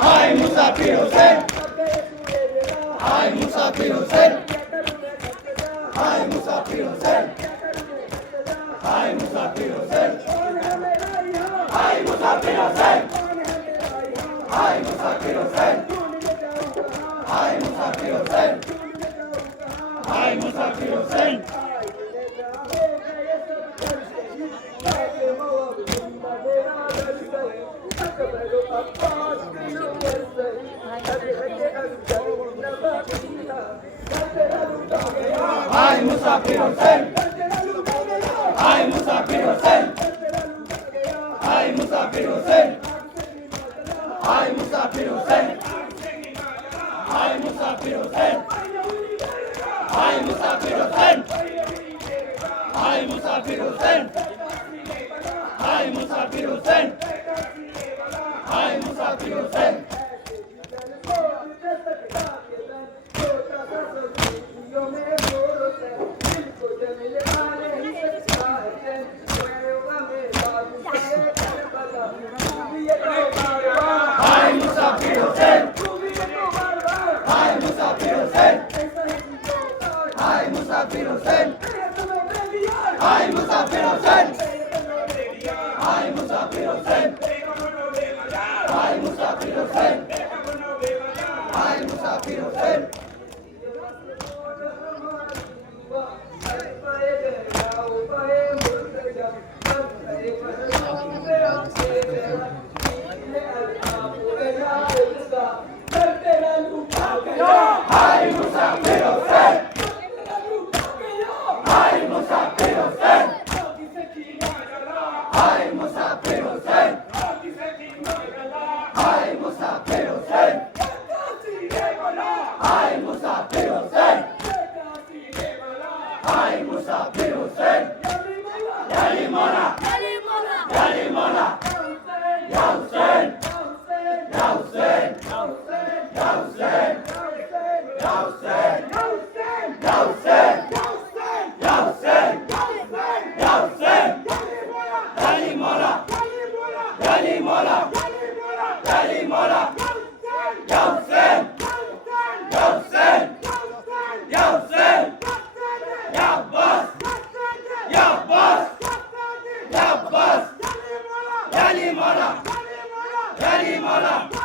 हाय मुसाफिर हुसैन, हाय मुसाफिर हुसैन, हाय मुसाफिर हुसैन, हाय मुसाफिर हुसैन, हाय मुसाफिर हुसैन, हाय मुसाफिर हुसैन, हाय मुसाफिर हुसैन, हाय मुसाफिर हुसैन। हाय मुसाफिर हुसैन, हाय मुसाफिर हुसैन, हाय मुसाफिर हुसैन, हाय मुसाफिर हुसैन, हाय मुसाफिर हुसैन, हाय मुसाफिर हुसैन, हाय मुसाफिर हुसैन, हाय मुसाफिर हुसैन, हाय मुसाफिर हुसैन। हाय मुसाफिर हुसैन, हाय मुसाफिर हुसैन, हाय मुसाफिर हुसैन, हाय मुसाफिर हुसैन, हाय मुसाफिर हुसैन, हाय मुसाफिर हुसैन, हाय मुसाफिर हुसैन। हाय मुसाफिर हुसैन, हाय मुसाफिर हुसैन, हाय मुसाफिर हुसैन, हाय मुसाफिर हुसैन, हाय मुसाफिर हुसैन, हाय मुसाफिर हुसैन। याली मौला, याली मौला, या हुसैन, या हुसैन, या हुसैन, या हुसैन, या हुसैन, या हुसैन, या हुसैन। याली मौला, याली मौला, याली मौला, या हुसैन, या हुसैन, या हुसैन, या अब्बास, या अब्बास, या अब्बास। याली मौला, याली मौला।